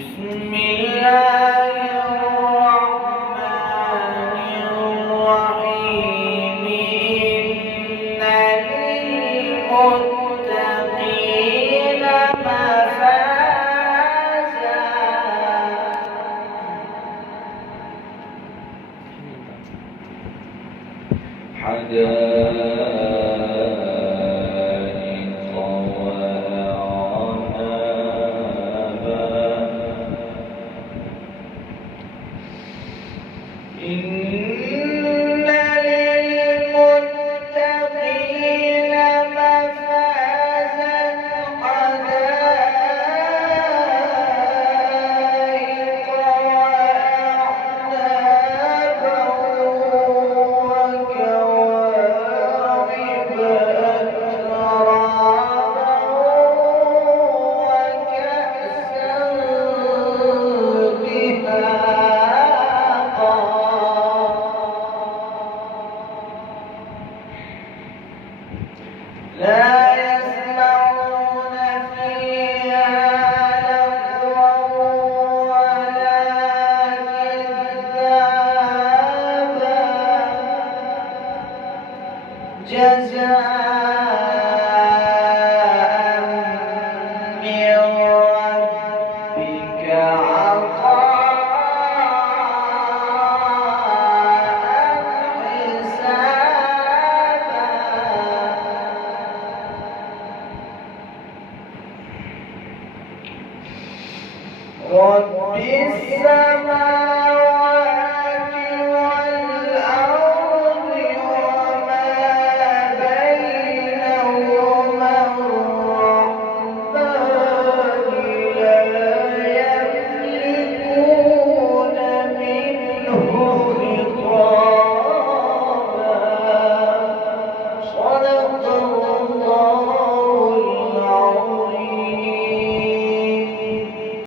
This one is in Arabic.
بسم الله الرحمن الرحيم إن للمتقين مفازا حدائق وأعنابا إن للمتقين مفازا حدائق وأعنابا وكواعب أترابا وكأسا دهاقا لا يسمعون فيها لغوا ولا كذابا جزاء من ربك عطاء حسابا رب السماوات